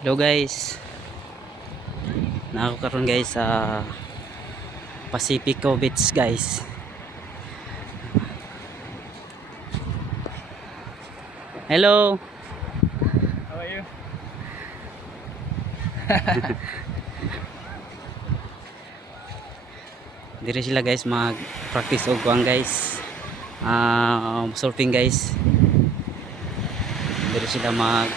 Hello guys, nako karon guys sa Pacifico Beach guys. Hello. How are you? Diri sila guys mag practice og kuang guys. Surfing guys. Diri sila mga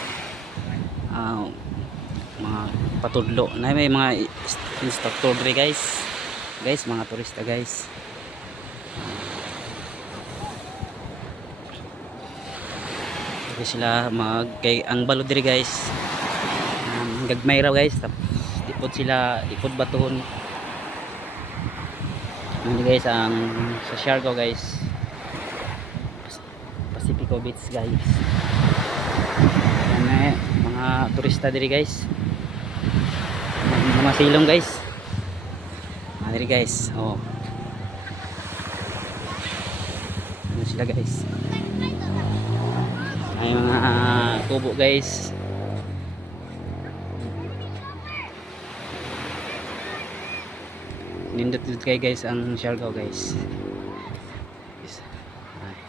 patudlo. May mga instructor diri guys. Guys, mga turista guys. Diri sila kay ang balod diri guys. Gagmay raw guys. Tapos ipod batuhon. Ano guys ang sa Siargao guys. Pacifico Beach guys. Mga turista diri guys. Mga silong guys. Diri guys. Oh. Ano sila guys? Ay mga kubo guys. Nindot kay guys ang Siargao guys. Ay.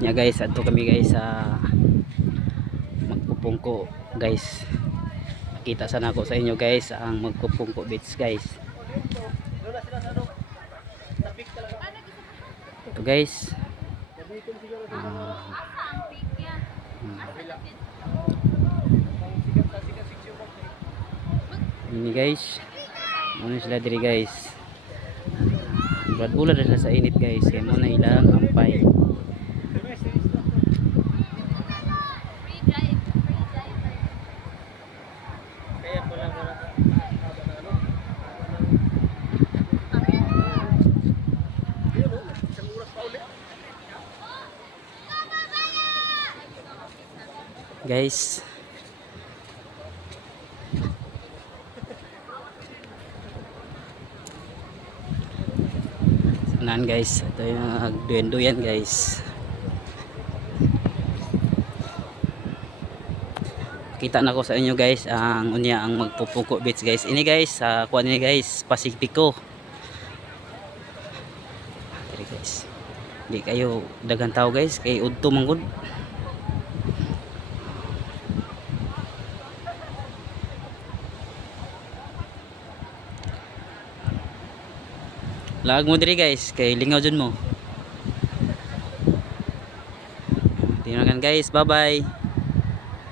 Nya guys, adto kami guys sa Magpupungko guys. Nakita sana ako sa inyo guys ang Magpupungko Beach guys. Ito guys. Ini guys. Ano sila diri guys. Brad-ulan na sila sa init guys. Kaya mo na ilang ampay. Guys, sanan guys, ito yung duyan-duyan guys. Kita na ko sa inyo guys ang unya ang Magpupungko Beach guys. Ini guys sa kuan ni guys Pacifico. Diri guys. Di kayo daghang tao guys kay udto manggod. Lag mo diri guys kay lingaw jud mo. Tingnan guys, bye bye.